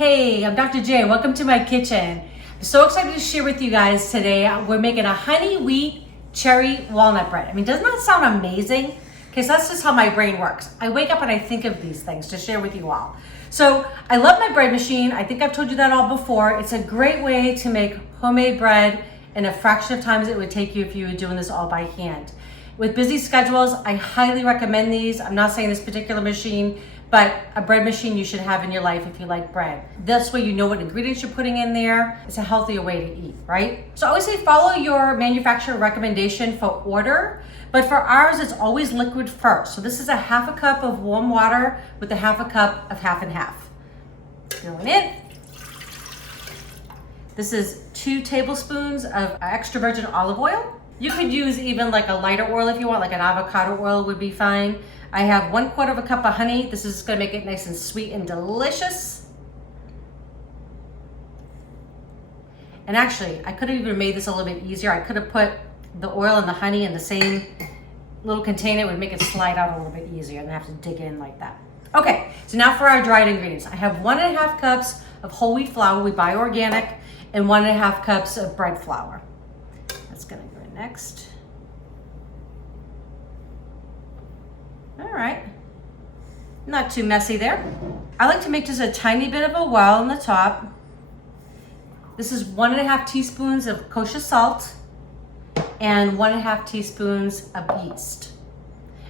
Hey, I'm Dr. J. Welcome to my kitchen. I'm so excited to share with you guys today. We're making a honey wheat cherry walnut bread. I mean, doesn't that sound amazing? Okay, so that's just how my brain works. I wake up and I think of these things to share with you all. So I love my bread machine. I think I've told you that all before. It's a great way to make homemade bread in a fraction of times it would take you if you were doing this all by hand. With busy schedules, I highly recommend these. I'm not saying this particular machine, but a bread machine you should have in your life if you like bread. This way you know what ingredients you're putting in there. It's a healthier way to eat, right? So I always say follow your manufacturer recommendation for order, but for ours, it's always liquid first. So this is a half a cup of warm water with a half a cup of half and half. Going in. This is 2 tablespoons of extra virgin olive oil. You could use even like a lighter oil if you want, like an avocado oil would be fine. I have 1/4 cup of honey. This is gonna make it nice and sweet and delicious. And actually, I could have even made this a little bit easier. I could have put the oil and the honey in the same little container. It would make it slide out a little bit easier than have to dig in like that. Okay, so now for our dried ingredients. I have 1.5 cups of whole wheat flour, we buy organic, and 1.5 cups of bread flour. That's gonna go in next. All right, not too messy there. I like to make just a tiny bit of a well on the top. This is 1.5 teaspoons of kosher salt and 1.5 teaspoons of yeast.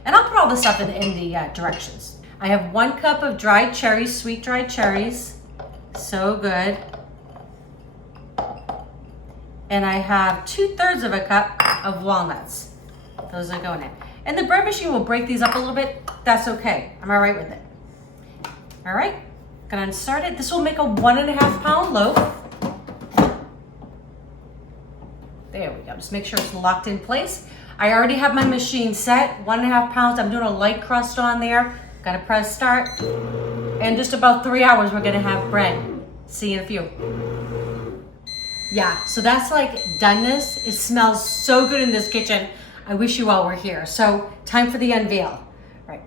And I'll put all this stuff in the directions. I have 1 cup of dried cherries, sweet dried cherries. So good. And I have 2/3 of a cup of walnuts. Those are going in. And the bread machine will break these up a little bit. That's okay. I'm all right with it. All right, gonna insert it. This will make a 1.5 pound loaf. There we go. Just make sure it's locked in place. I already have my machine set, 1.5 pounds. I'm doing a light crust on there. Gotta press start. In just about 3 hours, we're gonna have bread. See you in a few. Yeah, so that's like doneness. It smells so good in this kitchen. I wish you all were here. So time for the unveil. Right.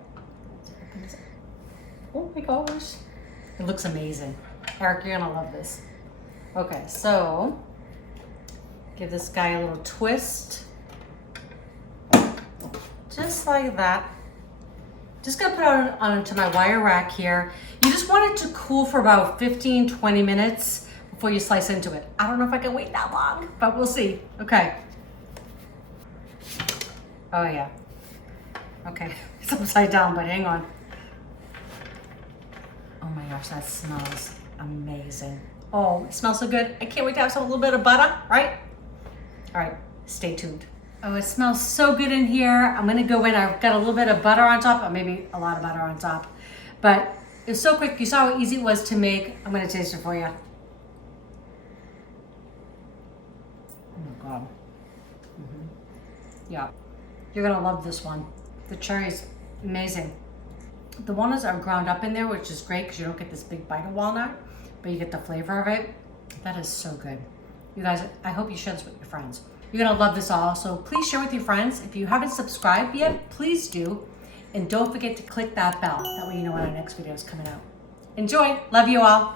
Oh my gosh. It looks amazing. Eric, you're gonna love this. Okay, so give this guy a little twist. Just like that. Just gonna put it onto my wire rack here. You just want it to cool for about 15, 20 minutes before you slice into it. I don't know if I can wait that long, but we'll see. Okay. Oh yeah. Okay, it's upside down, but hang on. Oh my gosh, that smells amazing. Oh, it smells so good. I can't wait to have a little bit of butter, right? All right, stay tuned. Oh, it smells so good in here. I'm gonna go in, I've got a little bit of butter on top, or maybe a lot of butter on top. But it's so quick, you saw how easy it was to make. I'm gonna taste it for you. Oh my God. Yeah. You're gonna love this one. The cherry's amazing. The walnuts are ground up in there, which is great because you don't get this big bite of walnut, but you get the flavor of it. That is so good. You guys, I hope you share this with your friends. You're gonna love this all, so please share with your friends. If you haven't subscribed yet, please do. And don't forget to click that bell. That way you know when our next video is coming out. Enjoy, love you all.